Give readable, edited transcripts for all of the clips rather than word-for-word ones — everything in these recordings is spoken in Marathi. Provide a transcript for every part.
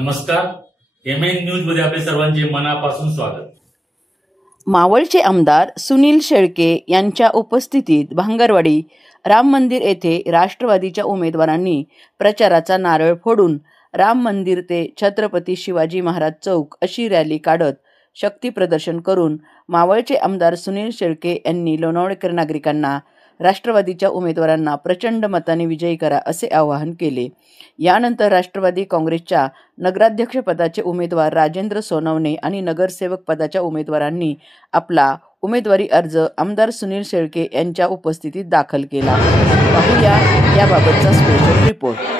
नमस्कार, MN न्यूज मध्ये आपले सर्वांचे मनापासून स्वागत। मावळचे आमदार सुनील शेळके यांच्या उपस्थितीत भांगरवाडी राम मंदिर येथे राष्ट्रवादीच्या उमेदवारांनी प्रचाराचा नारळ फोडून राम मंदिर ते छत्रपती शिवाजी महाराज चौक अशी रॅली काढत शक्ती प्रदर्शन करून मावळचे आमदार सुनील शेळके यांनी लोणावळेकर नागरिकांना राष्ट्रवादीच्या उमेदवारांना प्रचंड मताने विजयी करा असे आवाहन केले। यानंतर राष्ट्रवादी काँग्रेसच्या नगराध्यक्षपदाचे उमेदवार राजेंद्र सोनवणे आणि नगरसेवक पदाच्या उमेदवारांनी आपला उमेदवारी अर्ज आमदार सुनील शेळके यांच्या उपस्थितीत दाखल केला। पाहूया याबाबतचा special report.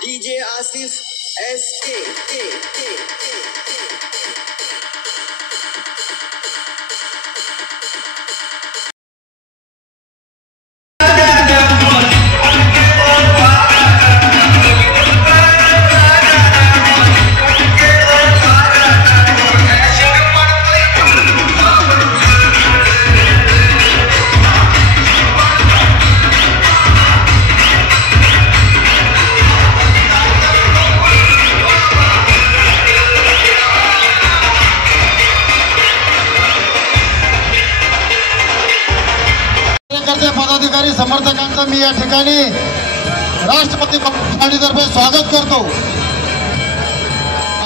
DJ Asif SK पदाधिकारी समर्थकांचं मी या ठिकाणी राष्ट्रपती पार्टीतर्फे स्वागत करतो।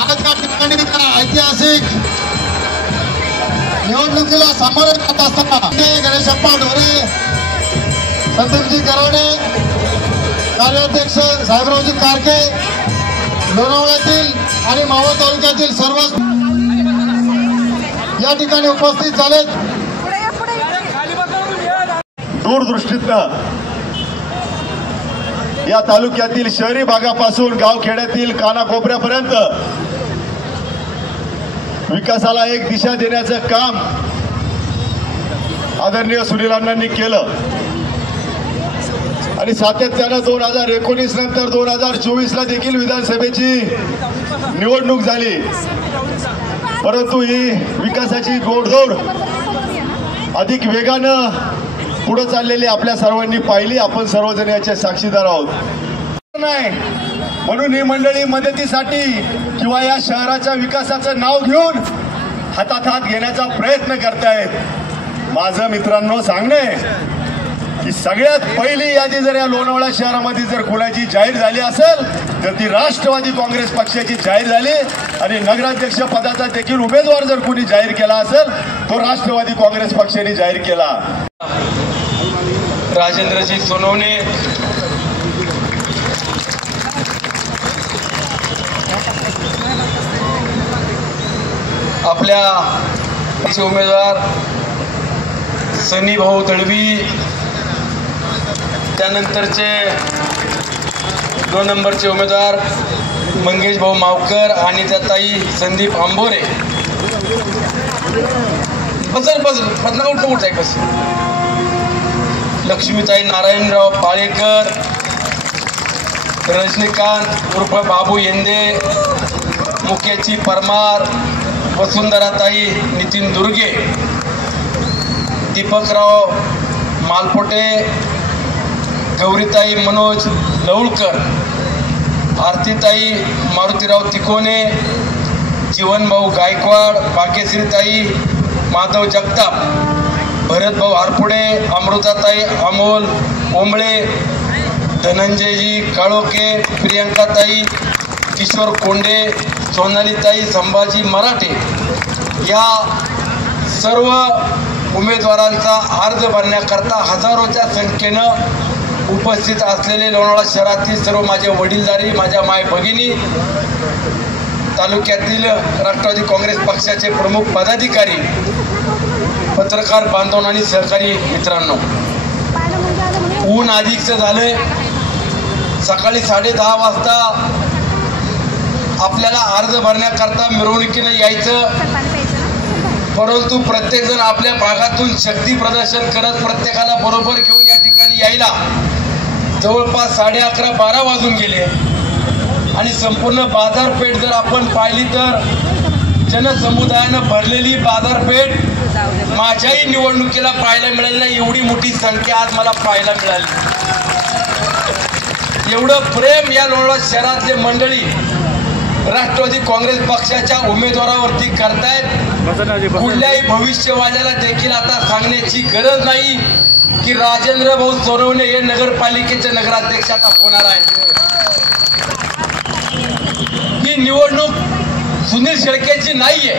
आज या ठिकाणी ऐतिहासिक निवडणुकीला सामोरे जात असताना गणेशप्पा ढोरे, संदीपजी गराडे, कार्याध्यक्ष साहेबरावजी कारके, लोणावळ्यातील आणि मावळ तालुक्यातील सर्व या ठिकाणी उपस्थित झालेत। दूरदृष्टीतनं या तालुक्यातील शहरी भागापासून गावखेड्यातील कानाकोपऱ्यापर्यंत विकासाला एक दिशा देण्याचं काम आदरणीय सुनीलांनी केलं आणि सातत्यानं 2019 नंतर 2024ला देखील विधानसभेची निवडणूक झाली, परंतु ही विकासाची घोडदौड अधिक वेगानं पुढे चाललेली आपल्या सर्वांनी पाहिली। आपण सर्वजण याचे साक्षीदार आहोत। नाही म्हणून ही मंडळी मदतीसाठी किंवा या शहराच्या विकासाचं नाव घेऊन हातात हात घेण्याचा प्रयत्न करतायत। माझं मित्रांनो सांगणे, की सगळ्यात पहिली यादी जर या लोणावळा शहरामध्ये जर कुणाची जाहीर झाली असेल तर ती राष्ट्रवादी काँग्रेस पक्षाची जाहीर झाली आणि नगराध्यक्ष पदाचा देखील उमेदवार जर कुणी जाहीर केला असेल तो राष्ट्रवादी काँग्रेस पक्षाने जाहीर केला। राजेंद्रजी सोनवणे, आपल्या उमेदवार सनी भाऊ तडवी, त्यानंतरचे 2 नंबरचे उमेदवार मंगेश भाऊ मावकर आणि त्या ताई संदीप आंबोरे। बस लक्ष्मीताई नारायणराव पाळेकर, रजनीकांत उर्फ बाबू येंदे, मुकेची परमार, वसुंधराताई नितीन दुर्गे, दीपकराव मालपोटे, गौरीताई मनोज लवळकर, आरतीताई मारुतीराव तिकोने, जीवनभाऊ गायकवाड, भाग्यश्रीताई माधव जगताप, भरतभाऊ आरपुडे, अमृताताई अमोल ओंबळे, धनंजयजी काळोखे, प्रियंकाताई किशोर कोंडे, सोनालीताई संभाजी मराठे या सर्व उमेदवारांचा अर्ज भरण्याकरता हजारोच्या संख्येनं उपस्थित असलेले लोणावळा शहरातील सर्व माझे वडीलधारी, माझ्या माय भगिनी, तालुक्यातील राष्ट्रवादी काँग्रेस पक्षाचे प्रमुख पदाधिकारी, पत्रकार बांधव आणि सहकारी मित्रांनो, ऊन अधिकचं झालंय। सकाळी 10:30 वाजता आपल्याला अर्ज भरण्याकरता मिरवणुकीनं यायचं, परंतु प्रत्येकजण आपल्या भागातून शक्ती प्रदर्शन करत प्रत्येकाला बरोबर घेऊन या ठिकाणी यायला जवळपास 11:30-12 वाजून गेले आणि संपूर्ण बाजारपेठ जर आपण पाहिली तर जनसमुदायानं भरलेली बाजारपेठ माझ्याही निवडणुकीला पाहायला मिळाली नाही, एवढी मोठी संख्या आज मला पाहायला मिळाली। एवढं प्रेम या लोणावळा शहरातले मंडळी राष्ट्रवादी काँग्रेस पक्षाच्या उमेदवारावरती करतायत। कुठल्याही भविष्यवाण्याला देखील आता सांगण्याची गरज नाही की राजेंद्र भाऊ सोनवणे हे नगरपालिकेचे नगराध्यक्ष आता होणार आहे। ही निवडणूक सुनील शेळकेची नाहीये,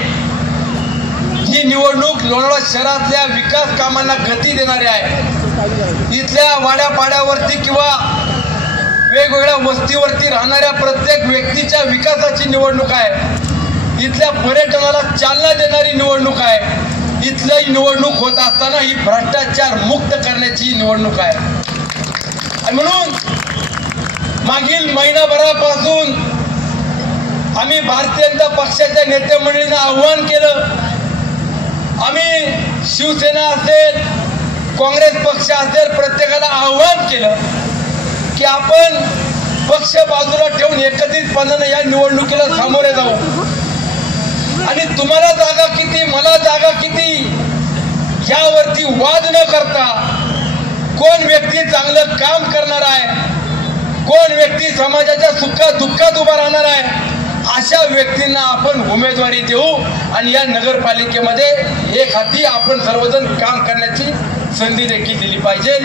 ही निवडणूक लोणावळा शहरातल्या विकास कामांना गती देणारी आहे। इथल्या वाड्यापाड्यावरती किंवा वेगवेगळ्या वस्तीवरती राहणाऱ्या प्रत्येक व्यक्तीच्या विकासाची निवडणूक आहे। इथल्या पर्यटनाला चालना देणारी निवडणूक आहे। इथली निवडणूक होत असताना ही भ्रष्टाचार मुक्त करण्याची निवडणूक आहे। आणि म्हणून मागील महिनाभरापासून आम्ही भारतीय जनता पक्षाच्या नेते मंडळींना आव्हान केलं, आम्ही शिवसेना असेल, काँग्रेस पक्ष असेल, प्रत्येकाला आव्हान केलं की आपण पक्ष बाजूला ठेवून एकत्रितपणाने या निवडणुकीला सामोरे जाऊ आणि तुम्हाला जागा किती, मला जागा किती यावरती वाद न करता कोण व्यक्ती चांगलं काम करणार आहे, कोण व्यक्ती समाजाच्या सुखात दुःखात उभा राहणार आहे, अशा व्यक्तींना आपण उमेदवारी देऊ आणि या नगरपालिकेमध्ये एक हाती आपण सर्वजण काम करण्याची संधी देखील दिली पाहिजे।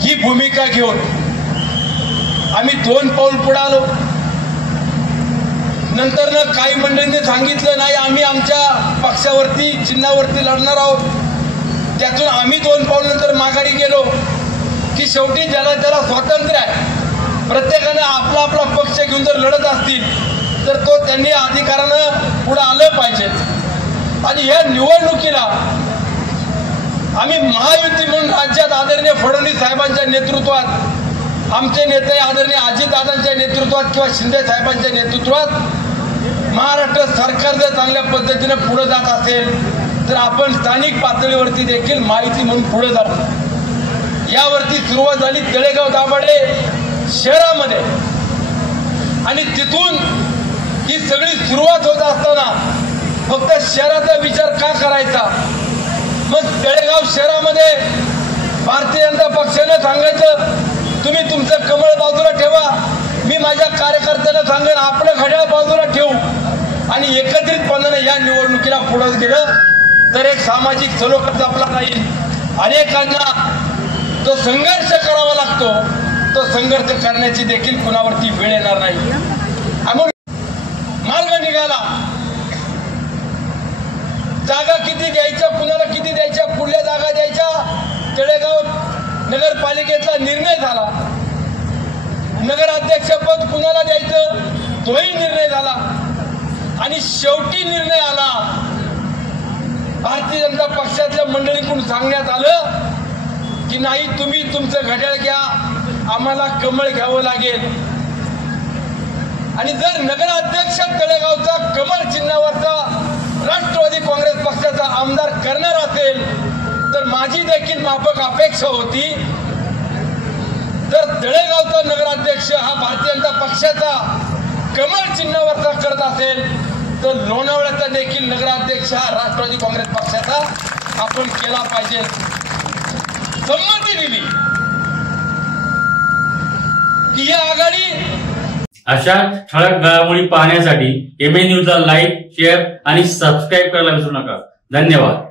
ही भूमिका घेऊन आम्ही 2 पाऊल पुढे आलो। नंतर काही मंडळींनी सांगितलं नाही आम्ही आमच्या पक्षावरती चिन्हावरती लढणार आहोत, त्यातून आम्ही 2 पाऊल नंतर माघारी गेलो की शेवटी ज्याला स्वातंत्र्य आहे, प्रत्येकाने आपला आपला पक्ष घेऊन जर लढत असतील तर तो त्यांनी अधिकारानं पुढे आलं पाहिजे। आणि या निवडणुकीला आम्ही महायुती म्हणून राज्यात आदरणीय फडणवीस साहेबांच्या नेतृत्वात, आमचे नेते आदरणीय अजितदादांच्या नेतृत्वात किंवा शिंदे साहेबांच्या नेतृत्वात महाराष्ट्र सरकार जर चांगल्या पद्धतीने पुढे जात असेल तर आपण स्थानिक पातळीवरती देखील माहिती म्हणून पुढे जाऊ। यावरती सुरुवात झाली तळेगाव दाभाडे शहरामध्ये आणि तिथून ही सगळी सुरुवात होत असताना फक्त शहराचा विचार का करायचा, मग तळेगाव शहरामध्ये भारतीय जनता पक्षाने सांगायचं तुम्ही तुमचं कमळ बाजूला ठेवा, मी माझ्या कार्यकर्त्यांना सांगेन आपलं घड्याळ बाजूला ठेवू आणि एकत्रितपणाने या निवडणुकीला पुढे गेलं तर एक सामाजिक सलोखा जपला जाईल। अनेकांना जो संघर्ष करावा लागतो तो संघर्ष करण्याची देखील कुणावरती वेळ येणार नाही. मार्ग निघाला. जागा किती द्यायच्या, कुणाला किती द्यायच्या, कुठल्या जागा द्यायच्या, तळेगाव नगरपालिकेतला निर्णय झाला. नगराध्यक्षपद कुणाला द्यायचं तोही निर्णय झाला. आणि शेवटी निर्णय आला, भारतीय जनता पक्षातल्या मंडळीकडून सांगण्यात आलं की नाही, तुम्ही तुमचं घड्याळ घ्या, आम्हाला कमळ घ्यावं लागेल. आणि जर नगराध्यक्ष तळेगावचा कमळ चिन्हावरचा राष्ट्रवादी काँग्रेस पक्षाचा आमदार करणार असेल तर माझी देखील माफक अपेक्षा होती, जर तळेगावचा नगराध्यक्ष हा भारतीय जनता पक्षाचा कमळ चिन्हावरचा करत असेल तर लोणावळ्याचा देखील नगराध्यक्ष हा राष्ट्रवादी काँग्रेस पक्षाचा आपण केला पाहिजे. संमती दिली की ही आघाडी. अशा ठळक घडामोडी पाहण्यासाठी MN न्यूजला लाईक, शेअर आणि सबस्क्राईब करायला विसरू नका. धन्यवाद.